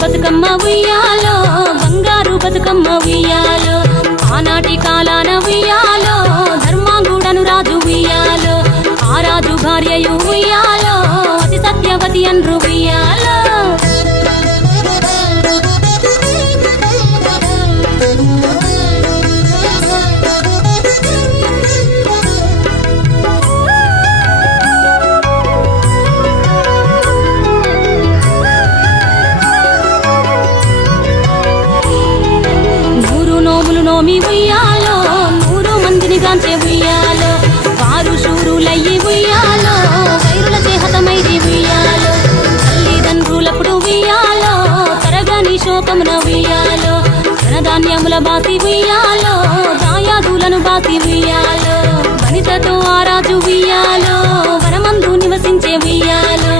బతుకమ్మ ఉయ్యాలో బంగారు బతుకమ్మ ఉయ్యాలో ఆనాటి కాలాన ఉయ్యాలో ధర్మాంగుడను రాజు ఉయ్యాలో ఆ రాజు భార్యయు ఉయ్యాలో అతి సత్యవతి అన్రు ఉయ్యాలో నోమి ఉయ్యాలో 100 మందిని గాంచే ఉయ్యాలో వారు శూరులయ్యి ఉయ్యాలో వైరుల చేహతమైరి ఉయ్యాలో తల్లిదండ్రులప్పుడు ఉయ్యాలో తరగని శోకమున ఉయ్యాలో ధనధాన్యముల బాసి ఉయ్యాలో దాయాదులను బాసి ఉయ్యాలో వనితతో ఆరాజు ఉయ్యాలో వనమందు నివసించే ఉయ్యాలో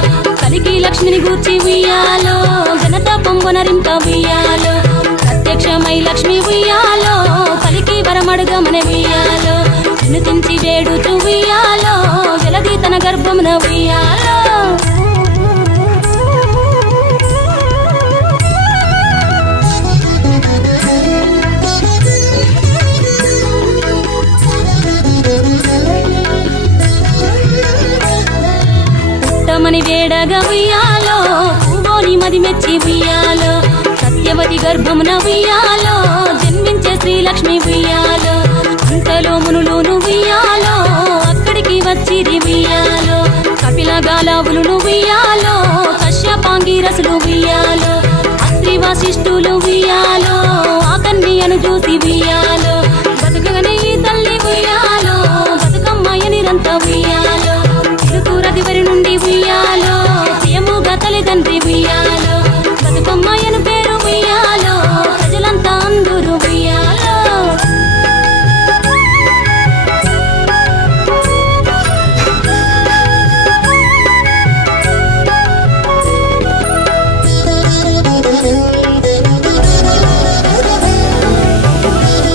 కలికి లక్ష్మిని గూర్చి ఉయ్యాలో ఘనత పొంగొనరింప ఉయ్యాలో ప్రత్యక్షమై లక్ష్మి ఉయ్యాలో పలికి వరమడుగమన ఉయ్యాలో వినుతించి వేడుచు ఉయ్యాలో వెలది తన గర్భమున ఉయ్యాలో పుట్టమని వేడగా ఉయ్యాలో పువ్వోని మది మెచ్చి ఉయ్యాలో సత్యవతి గర్భమున ఉయ్యాలో జన్మించే శ్రీలక్ష్మి ఉయ్యాలో అంతలో మునులు ఉయ్యాలో అక్కడికి వచ్చిరి ఉయ్యాలో కపిల గాలావులు ఉయ్యాలో కశ్యపాంగిరసులు ఉయ్యాలో అత్రి వశిష్ఠులు ఉయ్యాలో ఆ కన్యను చూసి ఉయ్యాలో